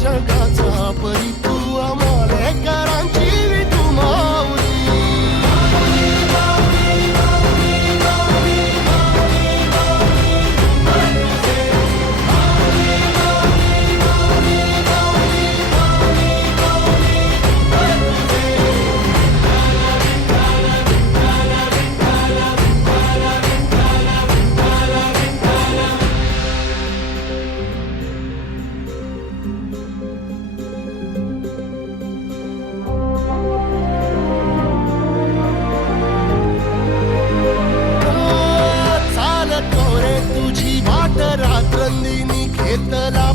जगाचा परी तू आम्हाला करांची विठू माऊली. रात्रंदिनी घेतला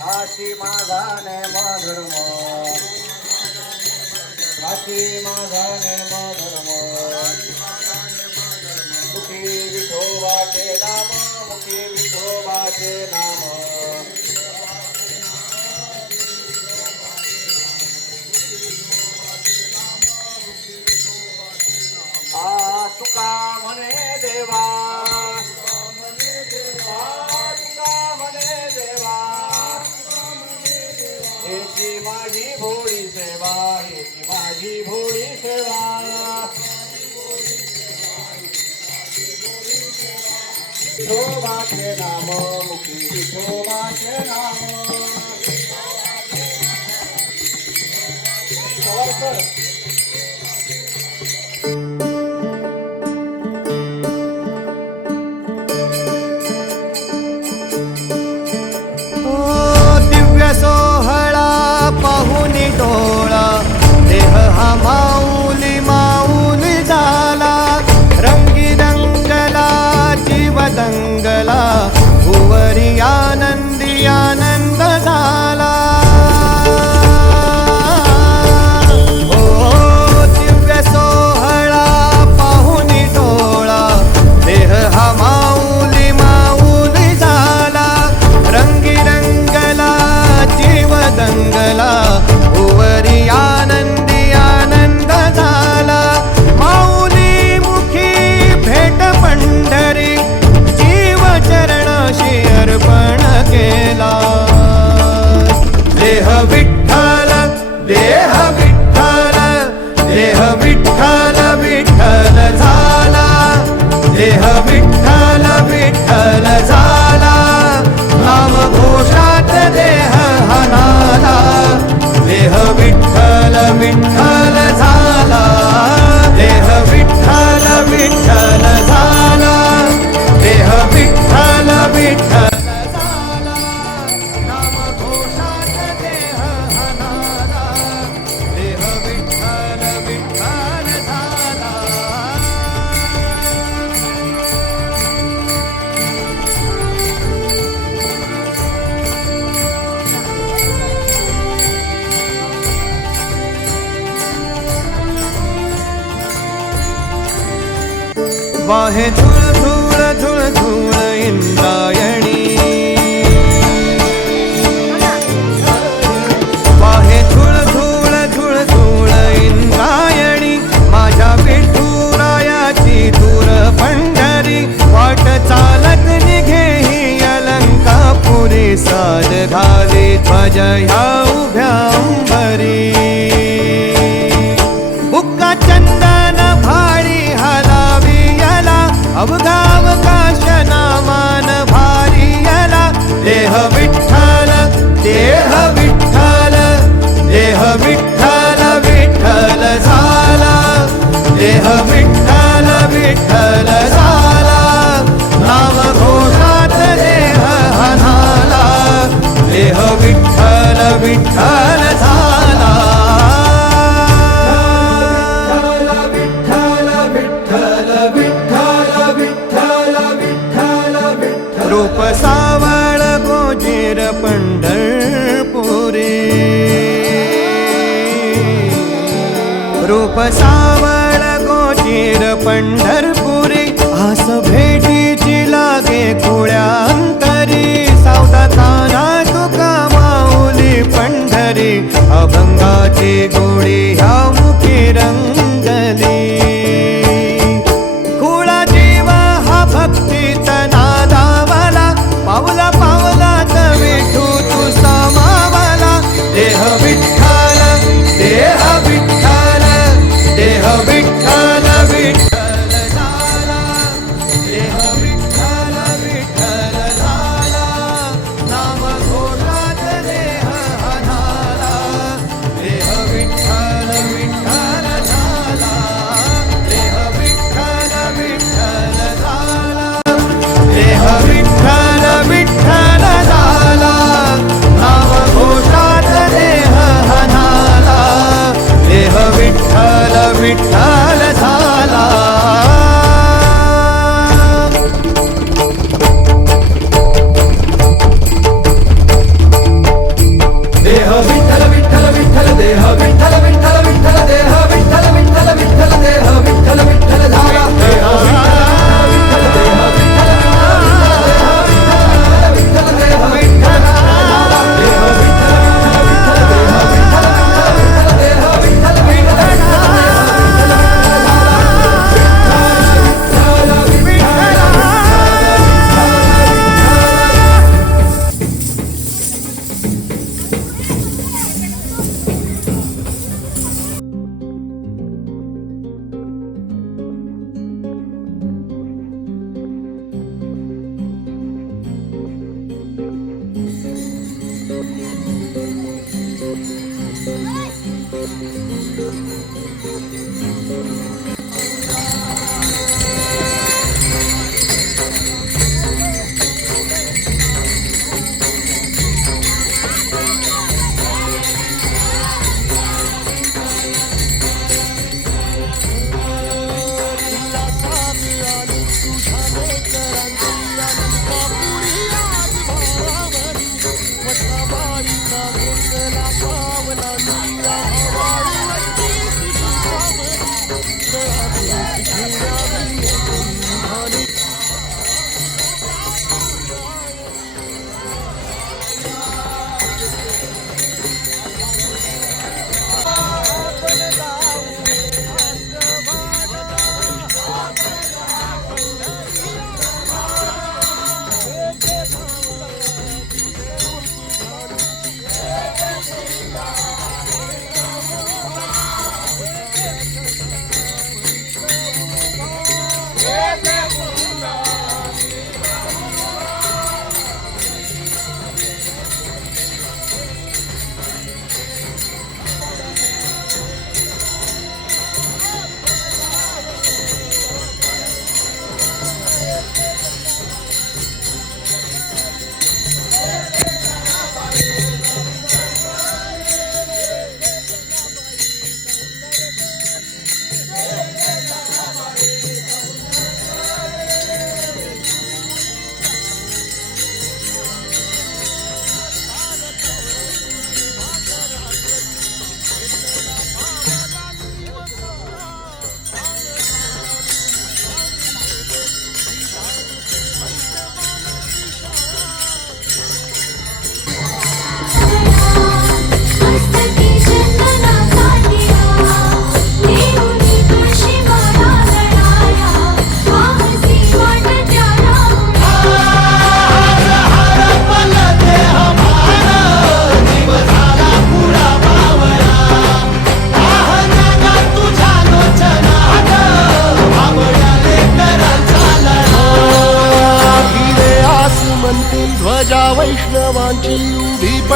हाती माझा नेम धर्म, हाती माझा नेम धर्म, मुखी विठोबाचे नाम, मुखी विठोबाचे नाम. तुका म्हणे देवा, तुका म्हणे देवा, हेची माझी भोळी सेवा, हेची माझी भोळी सेवा. विठोबाचे नाम मुखी विठोबाचे नाम सावरकर. ओ दिव्य सोहळा पाहुनी डोळा देह हा माऊली माऊली झाला रंगी रंगला जीव दंगला भुवरी आनंदी आनंद झाला ओ दिव्य सोहळा पाहुनी डोळा देह हा माऊली माऊली झाला रंगी रंगला जीव दंगला भुवरी आनंदी आनंद झाला माऊली मुखी भेट पंढरी जीव चरणाशी अर्पण केला देह विठ्ठल देह विठ्ठल देह विठ्ठल विठ्ठल झाला देह विठ्ठल विठ्ठल झाला नाम घोषात देह हनाला देह विठ्ठल विठ्ठल झाला देह विठ्ठल विठ्ठल झाला देह विठ्ठल विठ्ठल झाला नाम घोषात देह हनाला देह विठ्ठल विठ्ठल झाला वाहे झुळ झुळ झुळ झुळ इंद्रायणी वाहे झुळ झुळ झुळ झुळ इंद्रायणी माझ्या विठुरायाची दूर पंढरी वाट चालत निघे ही अलंकापुरी साज घाली ध्वज ह्या उभ्या अंबरी बुक्का चंदन भाडी हलावी याला अवघावकाश नामान भारी याला देह विठ्ठल देह विठ्ठल देह विठ्ठल विठ्ठल झाला देह विठ्ठल विठ्ठल झाला नाम घोषात देह हनाला देह विठ्ठल विठ्ठल झाला रूप सावळ गोजीर पंढरपुरी रूप सावळ गोजीर पंढरपुरी आस भेटीची लागे खुळ्या अंतरी सावता काना तुका माऊली पंढरी अभंगाची गोडी ह्या मुखी रंगली खुळा जीव हा भक्तीचा नादावाला पावला पावलात विठू तू सामावाला देह विठ्ठल देह विठ्ठल देह विठ्ठल विठ्ठल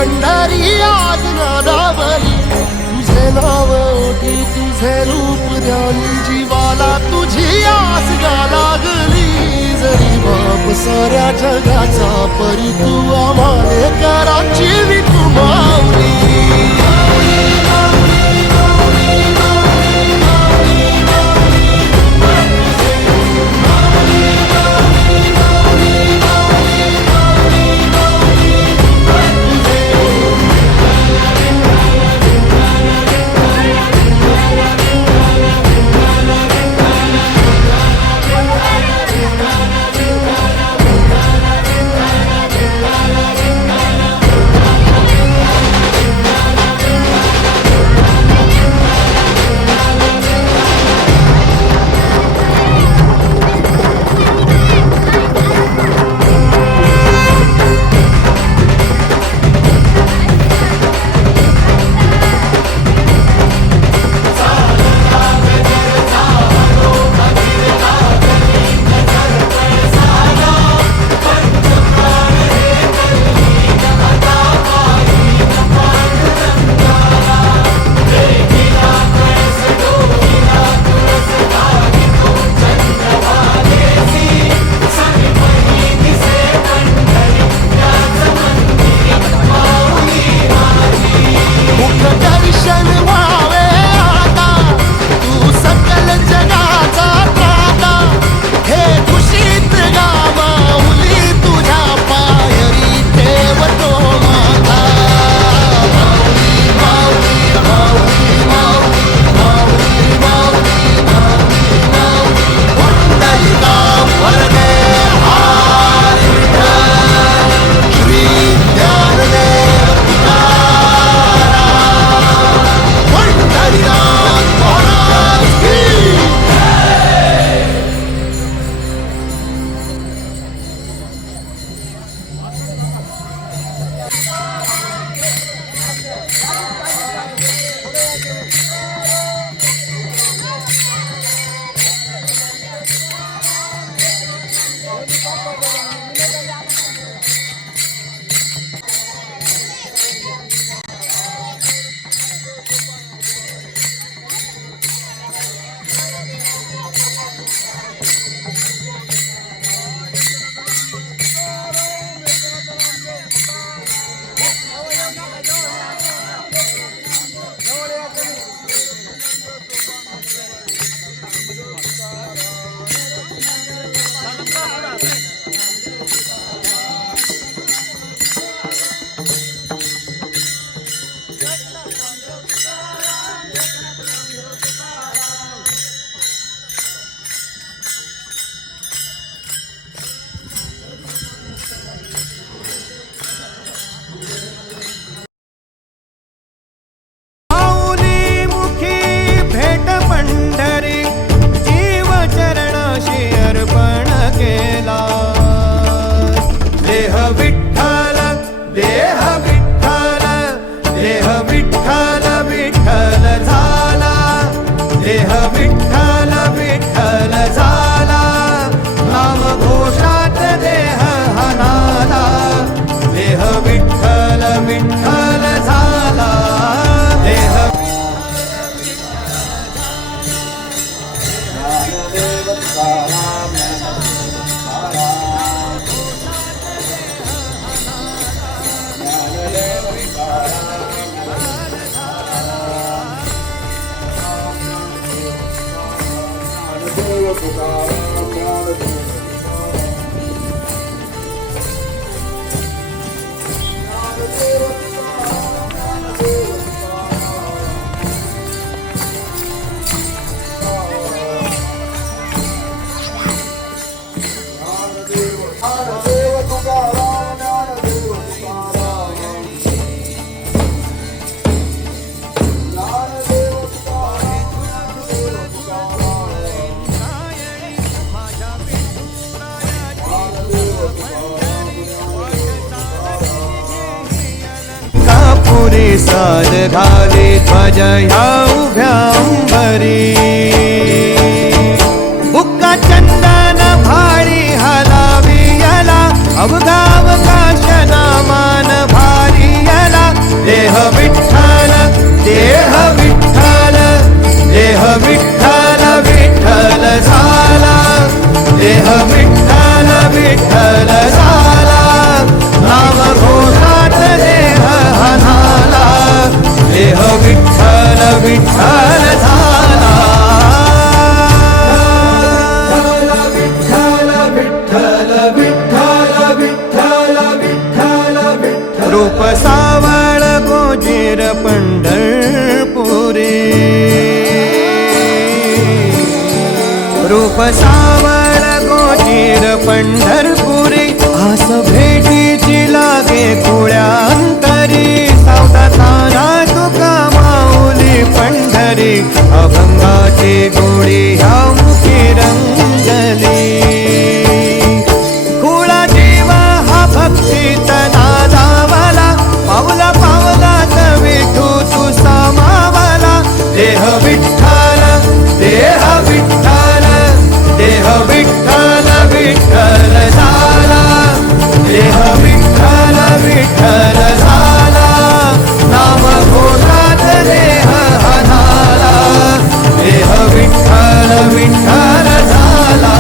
पंढरी आज नादावली तुझे नाव ओठी तुझे रूप ध्यानी जीवाला तुझी आस गा लागली जरी बाप साऱ्या जगाचा परी तू आम्हाले कराची विठू माऊली साद घाले ध्वज ह्या उभ्या अंबरी बुक्का चंदन भारी हलावी यला अवघा अवकाश नामान भारी यला देह विठ्ठल विठ्ठल झाला, नाम घोषात देह हनाला, देह विठ्ठल विठ्ठल झाला. रूप सावळ गोजीर पंढरपुरी, रूप सावळ गोजीर पंढरपुरी, आस भेटीची लागे कुळ्यांतरी, सावताना तुका माऊली पंढरी, अभंगाची गोडी ह्या मुखी रंगली. कुळा जीव हा भक्तीत नादावला, पावला पावलात विठू तू सामावला, देह विठ्ठल देह विठ्ठल, देह विठ्ठल विठ्ठल झाला, देह विठ्ठल विठ्ठल झाला, नाम घोषात देह हनाला, देह विठ्ठल विठ्ठल झाला,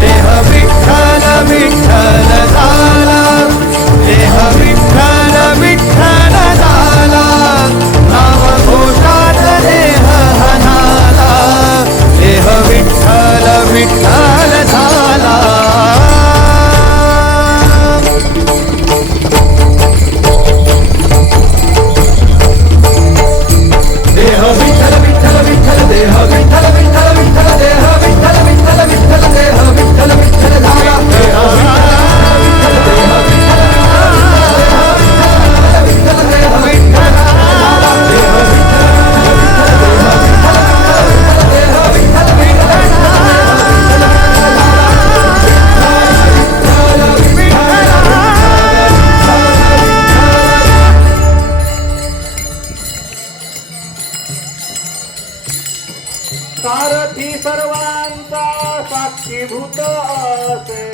देह विठ्ठल विठ्ठल झाला, देह विठ्ठल विठ्ठल झाला, नाम घोषात देह हनाला, देह विठ्ठल विठ्ठल झाला. देह विठ्ठल विठ्ठल विठ्ठल, देह विठ्ठल विठ्ठल विठ्ठल, देह विठ्ठल विठ्ठल विठ्ठल, देह विठ्ठल विठ्ठल झाला, देह सारथी सर्वांचा साक्षीभूत असे,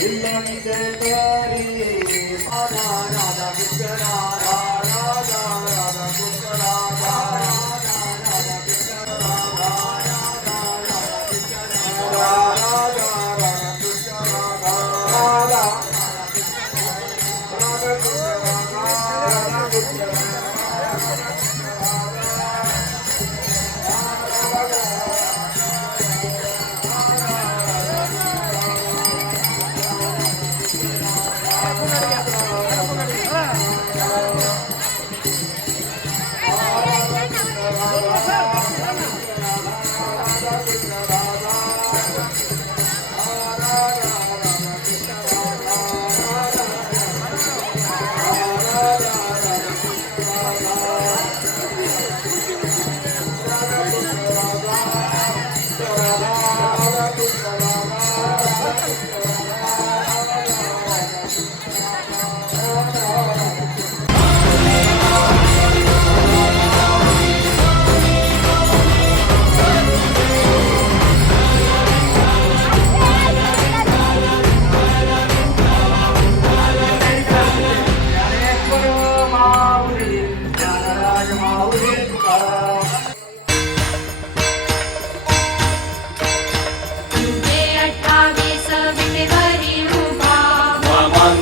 जिल्ह्यानी जय करी राधा राधा कृष्ण राधा राधा राधा कृष्ण राधा राधा राधा कृष्ण राधा राधा राधा कृष्ण राधा राधा राधा कृष्ण राधा राधा राधा कृष्ण राधा.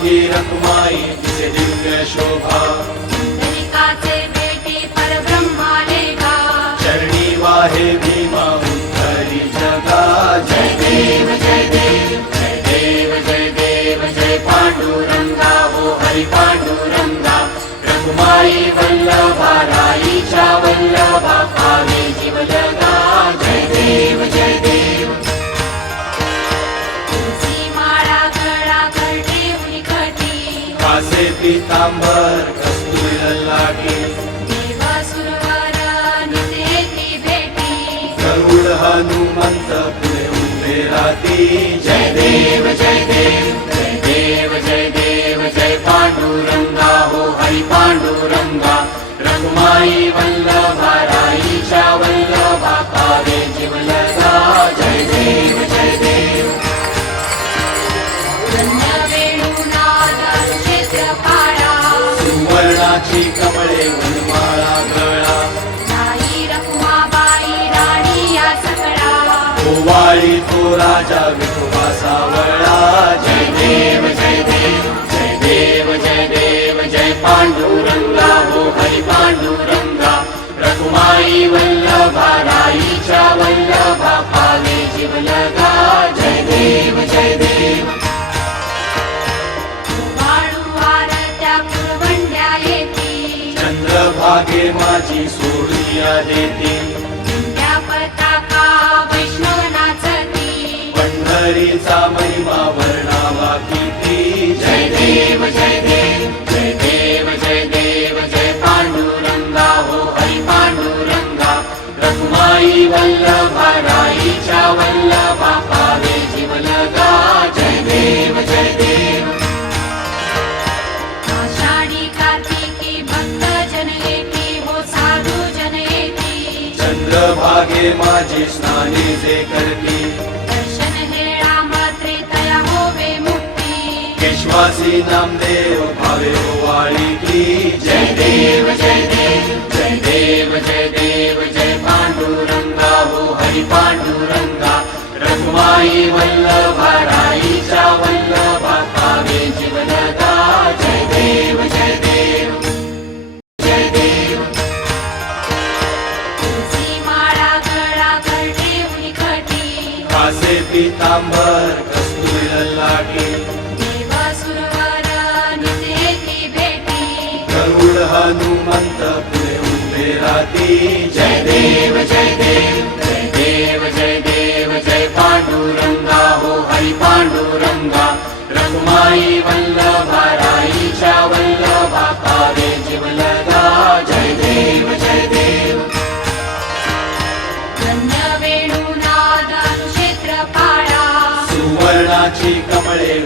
रखुमाई जिसे दिव्य शोभा, पुंडलिकाचे बेटे परब्रह्माले गा, चरणी वाहे भीमा उद्धरी जगा. जय देव जय देव जय देव जय देव, जय पांडुरंगा हो हरी पांडुरंगा, रखुमाई वल्लभा राईच्या वल्लभा, कावे जीव लगा. जय देव जय देव. तुळसी माळा गळा करते उलकटी, कासे पीतांबर कस्तुरी ललाटी, देवा सुरवर नितेती भेटी, गरुड हनुमंत पुढे उभे राहती. जय देव जय देव जय देव जय देव, जय पांडुरंगा हो हरी पांडुरंगा, रखुमाई वल्लभा राईच्या वल्लभा, कावे जीव लगा. जय देव जय देव. धन्य वेणुनाद क्षेत्रपाळा, सुवर्णाची कमळे वनमाळा गळा, राई रखुमाबाई राणी या सकळा, ओवाळी तो राजा विठोबा सावळा. जय देव जय देव जय देव जय देव जय पांडुरंगा हो हरी पांडुरंगा. रखुमाई वल्लभा राईच्या वल्लभा पावे जीवलगा. जय देव जय देव. वाळू आरत्या पुरवंड्या येती चंद्रभागे माझी सोडूया देती. त्या पताका वैष्णव नाचती पंढरीचा महिमा वर्णावा किती. जय देव जय देव जय देव जय देव जय पांडुरंगा हो हरी पांडुरंगा. रखुमाई वल्लभा राईच्या वल्लभा पावे जीवलगा. जय देव जय देव. आषाढी कार्तिकी भक्त जन येती हो साधू जन येती. चंद्रभागे माझी स्नाने जे करती. दर्शन हेळा मात्रे तया होवे मुक्ती. विश्वासी नामदेव भावे ओवाळी की. जय देव जय देव जय देव जय देव जय पांडुरंगा हो हरी पांडुरंगा. रखुमाई वल्लभा राईच्या वल्लभा पावे जीवलगा. जय देव जय देव जय देव. तुळसी माळा गळा करते उनिकटी. कासे पितांबर कस्तुरी ललाटी. देव सुरवर नित्येती भेटी. गरुड हनुमंत पुढे उभे राहती. जय देव जय देव जय देव जय देव जय पांडुरंगा हो हरी पांडुरंगा. रखुमाई वल्लभा राईच्या वल्लभा पावे जीवलगा. जय देव जय देव. धन्य वेणुनाद क्षेत्र पाळा. सुवर्णाची कमळे